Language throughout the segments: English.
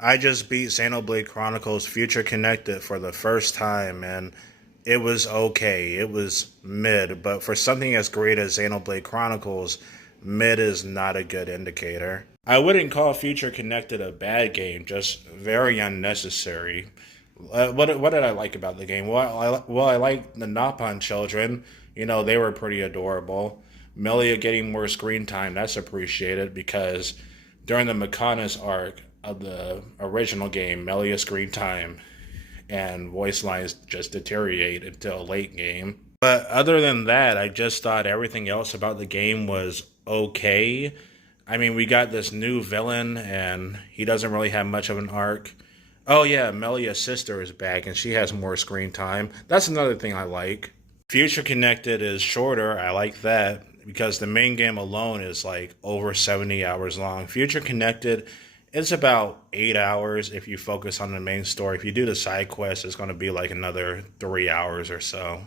I just beat Xenoblade Chronicles Future Connected for the first time, and it was okay. It was mid, but for something as great as Xenoblade Chronicles, mid is not a good indicator. I wouldn't call Future Connected a bad game, just very unnecessary. What did I like about the game? I like the Nappan children. You know, they were pretty adorable. Melia getting more screen time, that's appreciated because during the Mechonis arc of the original game, Melia screen time and voice lines just deteriorate until late game. But other than that, I just thought everything else about the game was okay. I mean, we got this new villain, and he doesn't really have much of an arc. Oh yeah, Melia's sister is back, and she has more screen time. That's another thing I like. Future Connected is shorter. I like that because the main game alone is like over 70 hours long. Future Connected, it's about 8 hours if you focus on the main story. If you do the side quest, it's going to be like another 3 hours or so.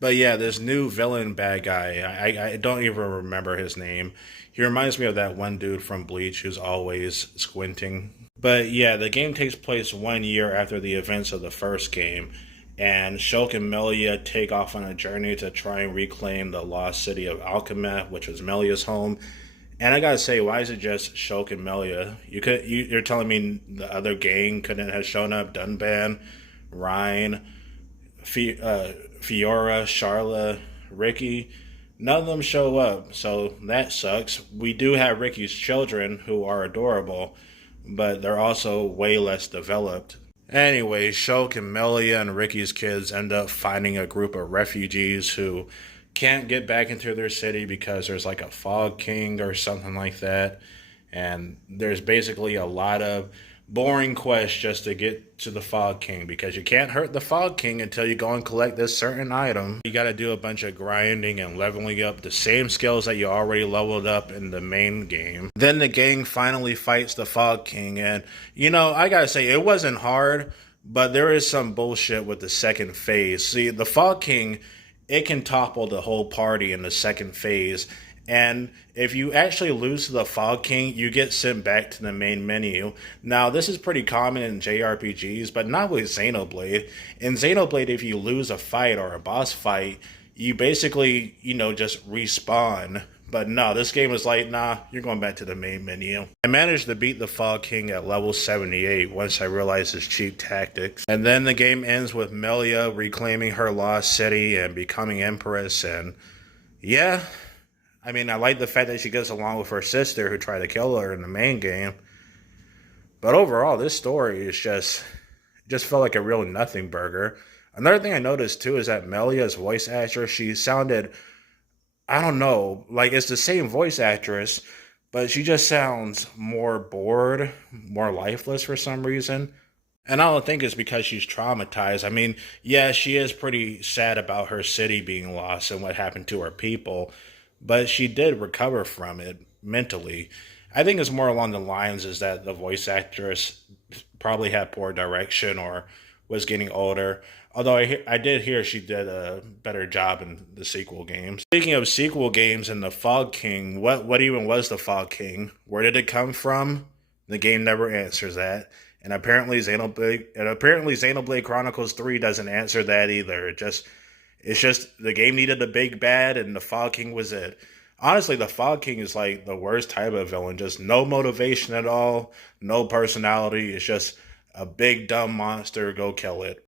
But yeah, this new villain bad guy, I don't even remember his name. He reminds me of that one dude from Bleach who's always squinting. But yeah, the game takes place 1 year after the events of the first game, and Shulk and Melia take off on a journey to try and reclaim the lost city of Alchemeth, which was Melia's home. And I gotta say, why is it just Shulk and Melia? You're telling me the other gang couldn't have shown up? Dunban, Ryan, Fiora, Charla, Ricky. None of them show up, so that sucks. We do have Ricky's children who are adorable, but they're also way less developed. Anyway, Shulk and Melia and Ricky's kids end up finding a group of refugees who can't get back into their city because there's like a fog king or something like that. And there's basically a lot of boring quests just to get to the fog king because you can't hurt the fog king until you go and collect this certain item. You got to do a bunch of grinding and leveling up the same skills that you already leveled up in the main game. Then the gang finally fights the fog king, and you know, I gotta say, it wasn't hard, but there is some bullshit with the second phase. See, the fog king, it can topple the whole party in the second phase. And if you actually lose to the Fog King, you get sent back to the main menu. Now, this is pretty common in JRPGs, but not with Xenoblade. In Xenoblade, if you lose a fight or a boss fight, you basically, just respawn. But no, this game is like, nah, you're going back to the main menu. I managed to beat the Fog King at level 78 once I realized his cheap tactics. And then the game ends with Melia reclaiming her lost city and becoming Empress. And yeah, I mean, I like the fact that she gets along with her sister who tried to kill her in the main game. But overall, this story is just felt like a real nothing burger. Another thing I noticed too is that Melia's voice actress, she sounded, I don't know, like it's the same voice actress, but she just sounds more bored, more lifeless for some reason. And I don't think it's because she's traumatized. I mean, yeah, she is pretty sad about her city being lost and what happened to her people, but she did recover from it mentally. I think it's more along the lines is that the voice actress probably had poor direction or was getting older. Although I did hear she did a better job in the sequel games. Speaking of sequel games and the Fog King, what even was the Fog King? Where did it come from? The game never answers that. And apparently Xenoblade Chronicles 3 doesn't answer that either. It's just the game needed a big bad and the Fog King was it. Honestly, the Fog King is like the worst type of villain. Just no motivation at all, no personality. It's just a big dumb monster. Go kill it.